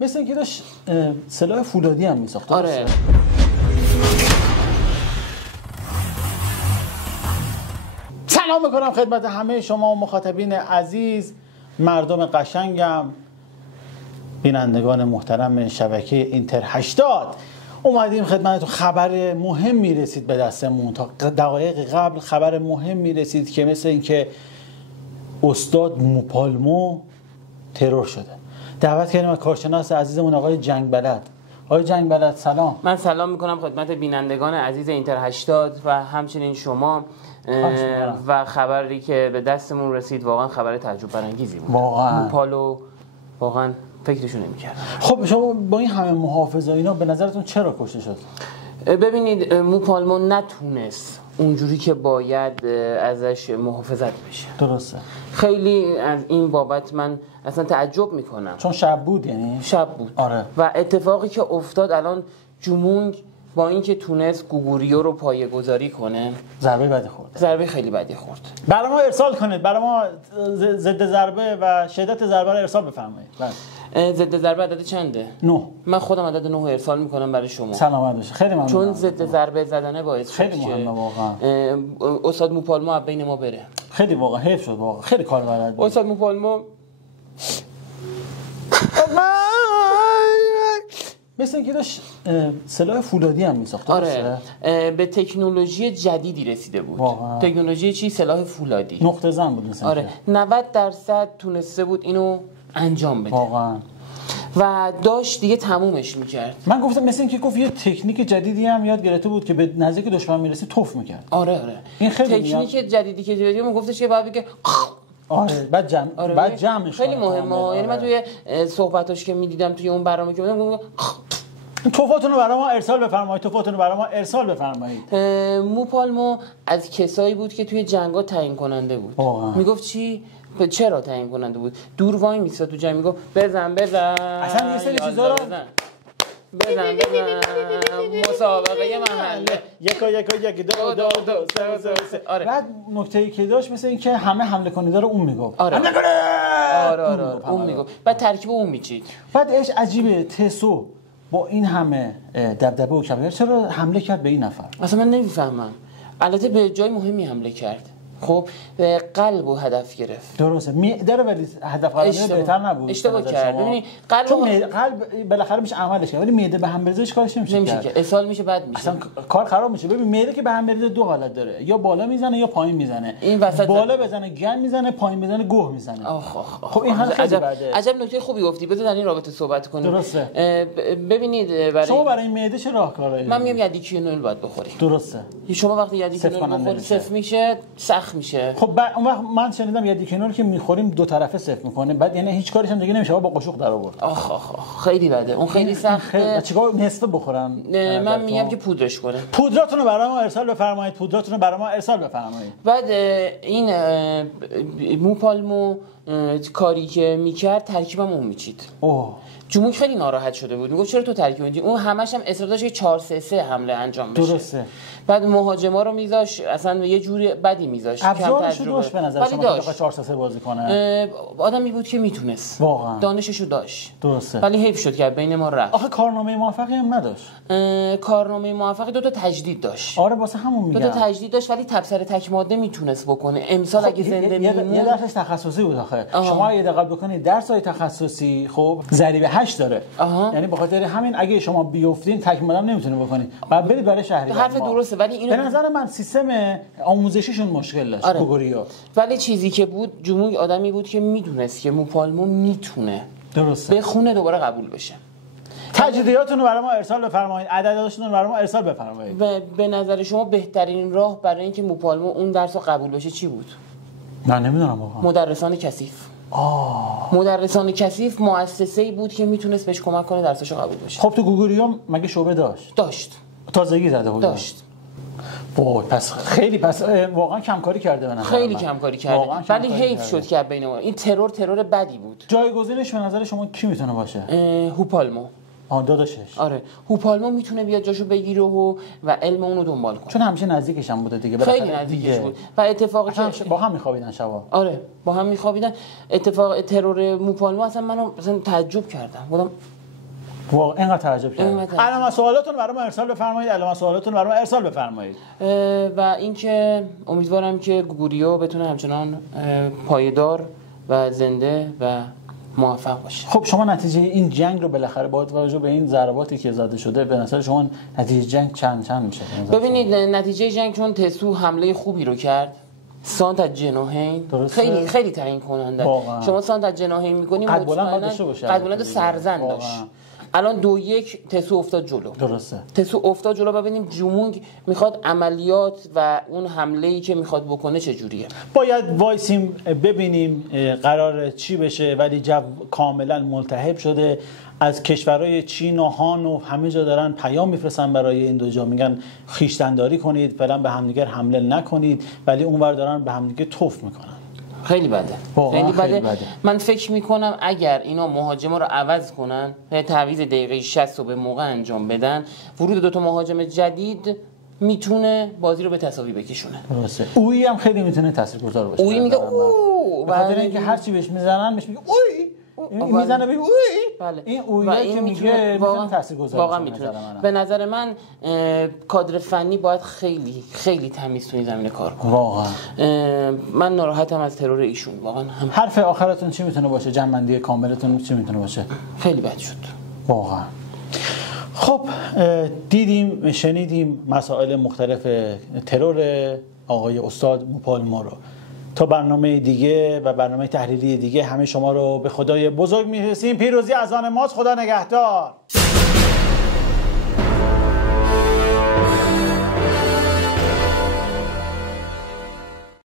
مثل اینکه داشت سلاح فولادی هم میساخت. آره. سلام میکنم خدمت همه شما مخاطبین عزیز، مردم قشنگم، بینندگان محترم شبکه اینتر 80. اومدیم خدمتتون. خبر مهمی رسید به دستمون. تا دقایق قبل خبر مهمی رسید که مثل اینکه استاد موپالمو ترور شده. دعوت کردیم از کارشناس عزیزمون آقای جنگ بلد. آقای جنگ بلد سلام. من سلام میکنم خدمت بینندگان عزیز اینتر 80 و همچنین شما. و خبری که به دستمون رسید واقعا خبر تعجب برانگیزی بود. واقعا موپالو واقعا فکرشو نمی‌کردم. خب شما با این همه محافظه اینا به نظرتون چرا کشته شد؟ ببینید موپالمو نتونست اونجوری که باید ازش محافظت بشه. درسته. خیلی از این بابت من اصلا تعجب میکنم. چون شب بود، یعنی شب بود. آره. و اتفاقی که افتاد الان جمونگ با اینکه تونست گوگوریو رو پایه‌گذاری کنه، ضربه بدی خورد. ضربه خیلی بدی خورد. برای ما ارسال کنید. برای ما ضد ضربه و شدت ضربه رو ارسال بفرمایید. ضد ضربه عدد چنده؟ 9. من خودم عدد 9 ارسال میکنم برای شما. سلامت باشه. خیلی ممنونم. چون ضد ضربه زدنه باعث شد خیلی مهمه واقعا. استاد موپالمو از بین ما بره. خیلی واقعا حیف شد واقعا. خیلی کار بلد بود. استاد موپالمو مثل اینکه داشت سلاح فولادی هم میساخت. آره. به تکنولوژی جدیدی رسیده بود. واقعا. تکنولوژی چی؟ سلاح فولادی. نقطه زن بود مثلا. آره. 90% تونسته بود اینو انجام بده. واقعا. و داشت دیگه تمومش میکرد. من گفتم مثل اینکه گفت یه تکنیک جدیدی هم یاد گرفته بود که به نزدیک دشمن میرسید توف میکرد. آره. این خیلی تکنیک جدیدی که جدیدی من گفتش که بعد بگه آره بعد جمع. آره. بعد جمعش خیلی مهمه. یعنی من توی صحبتاش که میدیدم توی اون برنامه که بودم توفاتون رو برای ما ارسال بفرمایید. توفاتون رو برای ما ارسال بفرمایید. موپالمو از کسایی بود که توی جنگا تعیین کننده بود. میگفت چی؟ چرا تعیین کننده بود؟ دور وای میساد تو جنگ میگفت بزن اصلا یه سری چیزا رو بزن مسابقه محله یک دو سه. آره. بعد نکته‌ای که داشت مثل این که همه حمله کننده رو اون میگفت. آره. حمله کنه. آره. اون میگفت. بعد ترکیب اون میچید. بعد ايش عجیبه تسو با این همه دبدبه و کبیر چرا حمله کرد به این نفر؟ اصلا من نمیفهمم. البته به جای مهمی حمله کرد. خب به قلب و هدف گرفت. درسته. معده رو ولی هدف قرار داد بهتر نبود. اشتباه کرد. ببینید قلب بالاخره میشه عملش کرد ولی معده به هم بریزش کارش نمیشه کرد. اسهال میشه بعد میشه. اصلا کار خراب میشه. ببین معده که به هم بریزه دو حالت داره. یا بالا میزنه یا پایین میزنه. این وسط بالا بزنه گند میزنه، پایین بزنه گوه میزنه. خب این حال خیلی بده. عجب نکته خوبی گفتی. بذار در این رابطه صحبت کنیم. درسته. ببینید شما برای این معده چه راهکارایی؟ من میگم یدیکینول باید بخوری. درسته. شما وقتی یدیکینول بخوری صفر میشه، سخت میشه. خب اون وقت من شنیدم یدیکنول که میخوریم دو طرفه صفر میکنه، بعد یعنی هیچ کارش هم دیگه نمیشه با قشوق در آورد. خیلی بده. اون خیلی سخته. چیکار نصفه بخورم؟ من میگم که پودرش کنه. پودراتونو برای ما ارسال بفرمایید. پودراتونو برای ما ارسال بفرمایید. بعد این موپالمو کاری که میکرد ترکیبم اون میچید. جمونگ خیلی ناراحت شده بود. میگفت چرا تو ترکیب میدی؟ اون همش هم اصرار داشت که 4-3-3 حمله انجام بشه. درسته. بعد مهاجما رو میذاش اصلا یه جوری بدی میذاش. ابزارشو داشت به نظر شما که 4-3-3 بازی کنه. آدمی بود که میتونست. واقعا. دانششو داشت. درسته. ولی حیف شد که بین ما رفت. آخه کارنامه موفقی هم نداشت. کارنامه موفقی 2 تا تجدید داشت. آره واسه همون میگم. 2 تا تجدید داشت ولی تبصره تک ماده میتونست بکنه. امسال اگه زنده میمون یه درسش تخصصی بود آخه. شما یه دقیقه بکنید درسای تخصصی خب ضریب 8 داره. یعنی به خاطر همین اگه شما بیافتین تک ماده نمیتونه بکنید. بعد برید برای شهریار. حرف درسته ولی اینو به نظر من سیستم آموزشیشون مشکل داشت. گوگوریو. ولی چیزی که بود جمونگ آدمی بود که میدونست که موپالمو میتونه درسته بخونه دوباره قبول بشه. تجهیزاتونو برای ما ارسال بفرمایید. عدداتونو برای ما ارسال بفرمایید. به نظر شما بهترین راه برای اینکه موپالمو اون درسو قبول بشه چی بود؟ من نمیدونم واقعا. مدرسان کثیف. مدرسان کثیف مؤسسه‌ای بود که میتونست بهش کمک کنه درسشو قبول بشه. خب تو گوگوریو مگه شعبه داشت؟ تازگی زده بود. داشت. پس خیلی واقعا کمکاری کرده به نظر خیلی کمکاری کرده ولی حیف شد که بین ما این ترور بدی بود. جایگزینش به نظر شما کی میتونه باشه؟ هوپالمو. داداشش. آره هوپالما میتونه بیاد جاشو بگیره و علم اونو دنبال کنه، چون همیشه نزدیکش هم بوده دیگه، خیلی نزدیکش بود. و اتفاقی که با هم میخوابیدن شبا. آره با هم میخوابیدن. اتفاق ترور موپالما اصلا منو مثلا تعجب کردم، بودم واقعا اینقدر تعجب کردم. علامت سوالاتون برام ارسال بفرمایید، و اینکه امیدوارم که گوگوریو بتونه همچنان پایدار و زنده و موفق باشه. خب شما نتیجه این جنگ رو بالاخره با توجه به این ضرباتی که زده شده به نظر شما نتیجه جنگ چند میشه؟ ببینید نتیجه جنگ چون تسو حمله خوبی رو کرد، سانت از جناحین خیلی خیلی تعیین کننده. شما سانت از جناحین می‌کنی قد بلند سرزن داشت. الان 2-1 تسو افتاد جلو. درسته. تسو افتاد جلو. ببینیم جومونگ میخواد عملیات و اون حمله‌ای که میخواد بکنه چه جوریه. باید وایسیم ببینیم قرار چی بشه، ولی جو کاملا ملتهب شده. از کشورهای چین و هان و همه جا دارن پیام میفرستن برای این دو جا، میگن خویشتن‌داری کنید، فعلا به همدیگر حمله نکنید، ولی اونور دارن به همدیگه توف میکنن. خیلی بده. خیلی بده. من فکر میکنم اگر اینا مهاجما رو عوض کنن، تعویض دقیقه 60 رو به موقع انجام بدن، ورود دو تا مهاجم جدید میتونه بازی رو به تساوی بکشونه. درسته. اویی هم خیلی میتونه تاثیرگذار باشه. اویی میگه اوه، به خاطر اینکه هر چی بهش میزنن میشه میگه اوی، میزنه میگه اوی. بله. این اویی که میگه میتونه تاثیرگذار باشه. واقعا میتونه. به نظر من کادر فنی باید خیلی خیلی تمیز تو این زمینه کار کنه. واقعا من ناراحتم از ترور ایشون واقعا. حرف آخرتون چی میتونه باشه؟ جمع‌بندی کاملتون چی میتونه باشه؟ خیلی بد شد واقعا. خب دیدیم شنیدیم مسائل مختلف ترور آقای استاد موپالما رو. تا برنامه دیگه و برنامه تحلیلی دیگه همه شما رو به خدای بزرگ می‌رسیم. پیروزی از آن ماست. خدا نگهدار.